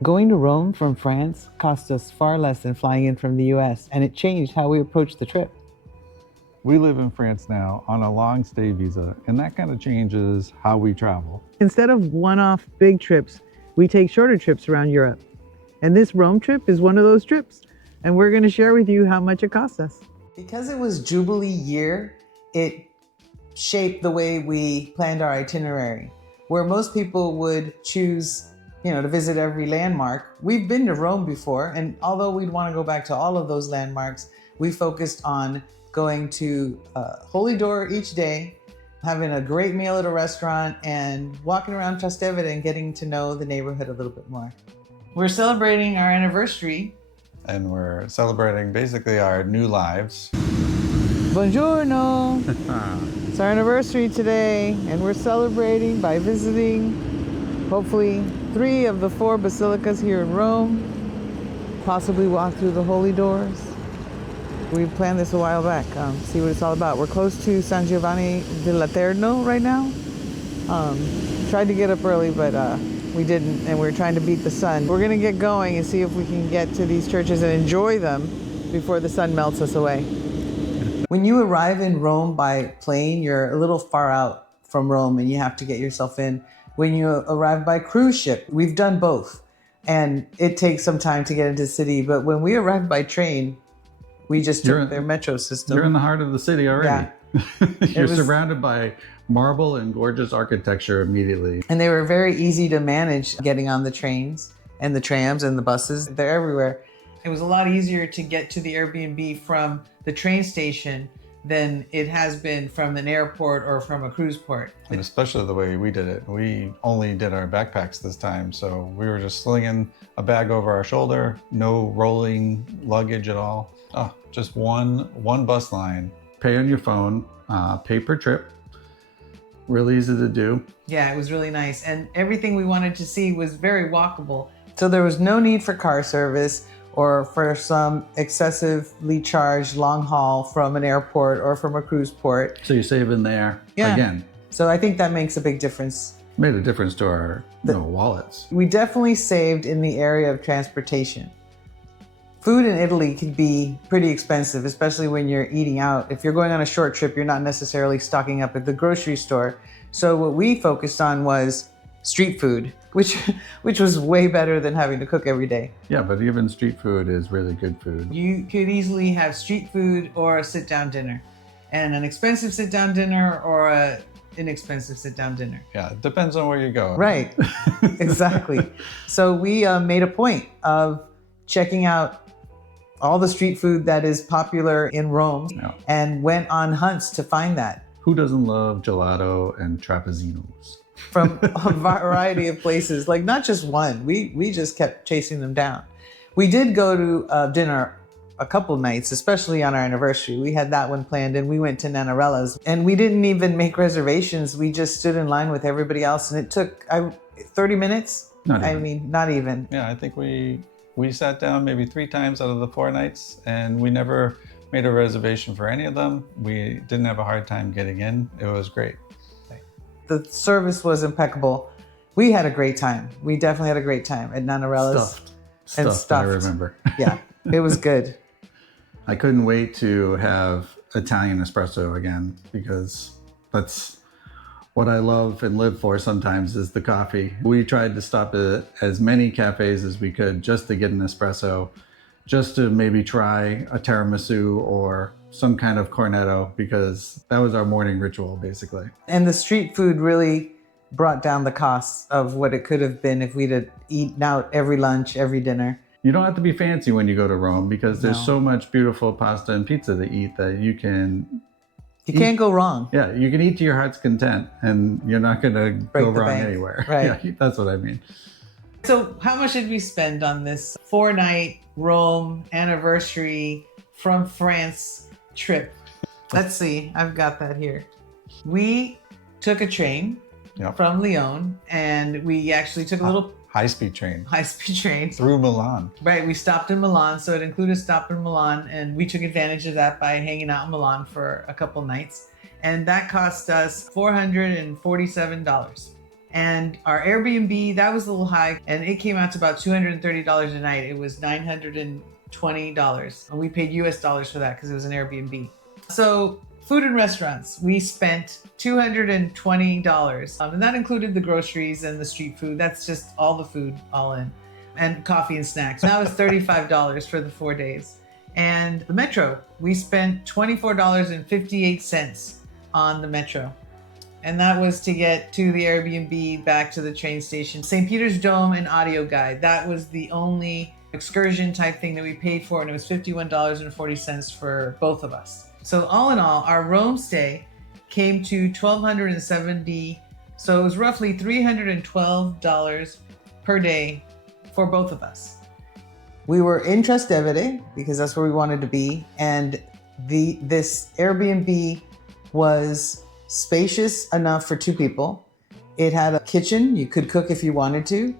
Going to Rome from France cost us far less than flying in from the US, and it changed how we approached the trip. We live in France now on a long stay visa, and that kind of changes how we travel. Instead of one-off big trips, we take shorter trips around Europe. And this Rome trip is one of those trips. And we're going to share with you how much it cost us. Because it was Jubilee year, it shaped the way we planned our itinerary. Where most people would choose, to visit every landmark. We've been to Rome before, and although we'd want to go back to all of those landmarks, we focused on going to Holy Door each day, having a great meal at a restaurant, and walking around Trastevere and getting to know the neighborhood a little bit more. We're celebrating our anniversary. And we're celebrating basically our new lives. Buongiorno! It's our anniversary today, and we're celebrating by visiting hopefully 3 of the 4 basilicas here in Rome, possibly walk through the holy doors. We planned this a while back, see what it's all about. We're close to San Giovanni di Laterno right now. Tried to get up early, but we didn't, and we're trying to beat the sun. We're gonna get going and see if we can get to these churches and enjoy them before the sun melts us away. When you arrive in Rome by plane, you're a little far out from Rome and you have to get yourself in. When you arrive by cruise ship, we've done both, and it takes some time to get into the city, but when we arrived by train, we just took their metro system. You're in the heart of the city already. Yeah. You're surrounded by marble and gorgeous architecture immediately. And they were very easy to manage getting on the trains and the trams and the buses. They're everywhere. It was a lot easier to get to the Airbnb from the train station than it has been from an airport or from a cruise port. And especially the way we did it. We only did our backpacks this time, so we were just slinging a bag over our shoulder, no rolling luggage at all. Oh, just one bus line. Pay on your phone, pay per trip. Really easy to do. Yeah, it was really nice. And everything we wanted to see was very walkable. So there was no need for car service or for some excessively charged long haul from an airport or from a cruise port. So you're saving there again. So I think that makes a big difference. Made a difference to our wallets. We definitely saved in the area of transportation. Food in Italy can be pretty expensive, especially when you're eating out. If you're going on a short trip, you're not necessarily stocking up at the grocery store. So what we focused on was street food, which was way better than having to cook every day. Yeah, but even street food is really good food. You could easily have street food or a sit-down dinner, and an expensive sit-down dinner or a inexpensive sit-down dinner. Yeah, it depends on where you go. Right, exactly. So we made a point of checking out all the street food that is popular in Rome and went on hunts to find that. Who doesn't love gelato and trapezinos? From a variety of places, like not just one. We just kept chasing them down. We did go to dinner a couple nights, especially on our anniversary. We had that one planned and we went to Nanarella's, and we didn't even make reservations. We just stood in line with everybody else, and it took 30 minutes. Not even. Yeah, I think we sat down maybe 3 times out of the 4 nights, and we never made a reservation for any of them. We didn't have a hard time getting in. It was great. The service was impeccable. We had a great time. We definitely had a great time at Nanarella's. Stuffed, I remember. Yeah, it was good. I couldn't wait to have Italian espresso again, because that's what I love and live for sometimes, is the coffee. We tried to stop at as many cafes as we could just to get an espresso, just to maybe try a tiramisu or some kind of cornetto, because that was our morning ritual, basically. And the street food really brought down the costs of what it could have been if we'd have eaten out every lunch, every dinner. You don't have to be fancy when you go to Rome, because there's so much beautiful pasta and pizza to eat that you can't go wrong. Yeah, you can eat to your heart's content, and you're not going to go wrong anywhere. Right. Yeah, that's what I mean. So how much did we spend on this 4-night Rome anniversary from France trip? Let's see, I've got that here. We took a train from Lyon, and we actually took a little high-speed train through Milan. Right, we stopped in Milan, so it included a stop in Milan, and we took advantage of that by hanging out in Milan for a couple nights, and that cost us $447. And our Airbnb, that was a little high, and it came out to about $230 a night. It was $920. And we paid US dollars for that because it was an Airbnb. So food and restaurants, we spent $220. And that included the groceries and the street food. That's just all the food all in. And coffee and snacks. That was $35 for the 4 days. And the metro, we spent $24.58 on the metro. And that was to get to the Airbnb, back to the train station. St. Peter's Dome and audio guide. That was the only excursion type thing that we paid for, and it was $51.40 for both of us. So all in all, our Rome stay came to $1,270. So it was roughly $312 per day for both of us. We were in Trastevere because that's where we wanted to be. And this Airbnb was spacious enough for 2 people. It had a kitchen. You could cook if you wanted to.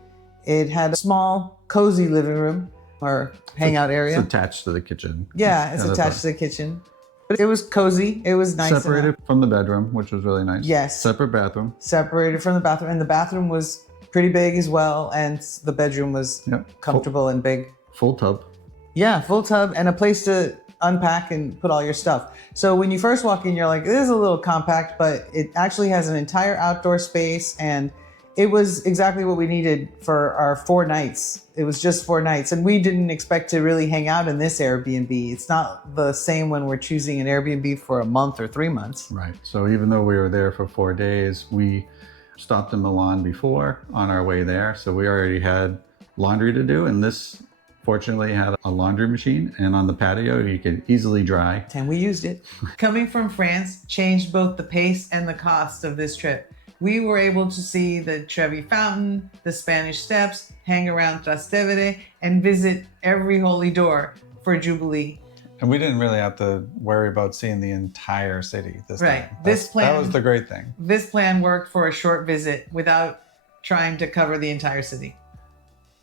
It had a small, cozy living room or hangout area. It's attached to the kitchen. Yeah, it's attached to the kitchen. But it was cozy. It was nice. Separated from the bedroom, which was really nice. Yes. Separate bathroom. Separated from the bathroom. And the bathroom was pretty big as well. And the bedroom was comfortable and big. Full tub. Yeah, full tub and a place to unpack and put all your stuff. So when you first walk in, you're like, this is a little compact, but it actually has an entire outdoor space, and it was exactly what we needed for our 4 nights. It was just 4 nights, and we didn't expect to really hang out in this Airbnb. It's not the same when we're choosing an Airbnb for a month or 3 months. Right. So even though we were there for 4 days, we stopped in Milan before on our way there. So we already had laundry to do, and this fortunately had a laundry machine, and on the patio you could easily dry. And we used it. Coming from France changed both the pace and the cost of this trip. We were able to see the Trevi Fountain, the Spanish Steps, hang around Trastevere, and visit every holy door for Jubilee. And we didn't really have to worry about seeing the entire city this time. Right. That was the great thing. This plan worked for a short visit without trying to cover the entire city.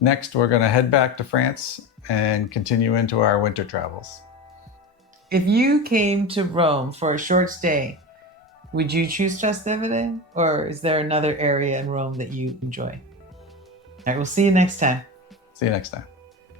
Next, we're going to head back to France and continue into our winter travels. If you came to Rome for a short stay, would you choose Trastevere? Or is there another area in Rome that you enjoy? All right, we'll see you next time. See you next time.